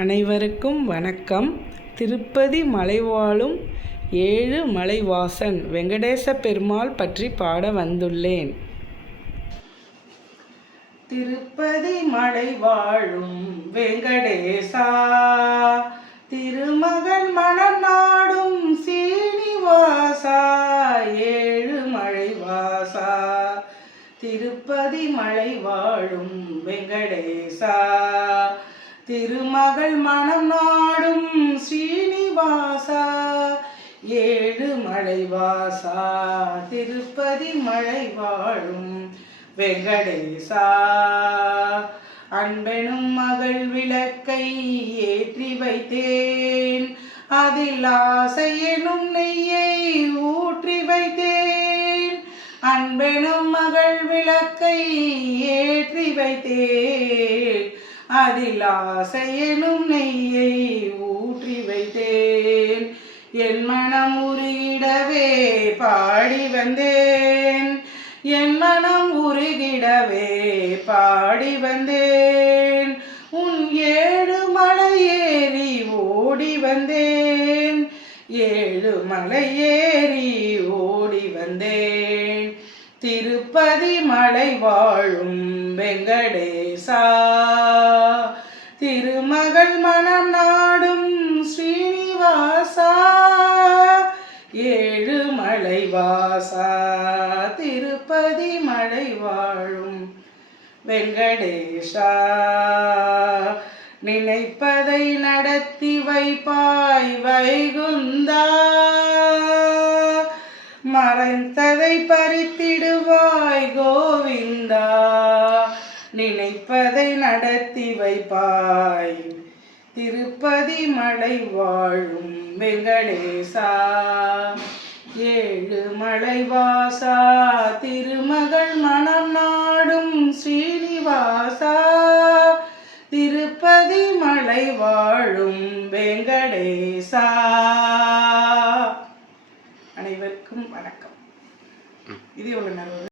அனைவருக்கும் வணக்கம். திருப்பதி மலைவாழும் ஏழு மலைவாசன் வெங்கடேச பெருமாள் பற்றி பாட வந்துள்ளேன். திருப்பதி மலைவாழும் வெங்கடேசா, திருமகன் மனம் நாடும் சீனிவாசா, ஏழு மலைவாசா. திருப்பதி மலைவாழும் வெங்கடேசா, திருமகள் மனம் நாடும் ஸ்ரீனிவாசா, ஏழு மலைவாசா. திருப்பதி மலை வாழும் வெங்கடேசா, அன்பெனும் மகள் விளக்கை ஏற்றி வைத்தேன், அதில் ஆசை எனும் நெய்யை ஊற்றி வைத்தேன். அன்பெனும் மகள் விளக்கை ஏற்றி வைத்தேன், அதில் ஆசை எனும் நெய்யை ஊற்றி வைத்தேன். என் மனம் உருகிடவே பாடி வந்தேன், என் மனம் உருகிடவே பாடி வந்தேன். உன் ஏழு மலை ஏறி ஓடி வந்தேன், ஏழு மலை ஏறி ஓடி வந்தேன். திருப்பதி மலை வாழும் வெங்கடேசா, திருமகள் மனம் நாடும் ஸ்ரீனிவாசா, ஏழு மலைவாசா. திருப்பதி மலை வாழும் வெங்கடேசா, நினைப்பதை நடத்தி வைப்பாய் வைகுந்தா, மறைந்ததை பறித்திடுவாய் கோவிந்தா. நினைப்பதை நடத்தி வைப்பாய் திருப்பதி மலை வாழும் வெங்கடேசா, ஏழு மலைவாசா. திருமகள் மனம் நாடும் ஸ்ரீனிவாசா, திருப்பதி மலை வாழும் வெங்கடேசா. அனைவருக்கும் வணக்கம். இது எவ்வளவு நல்லது.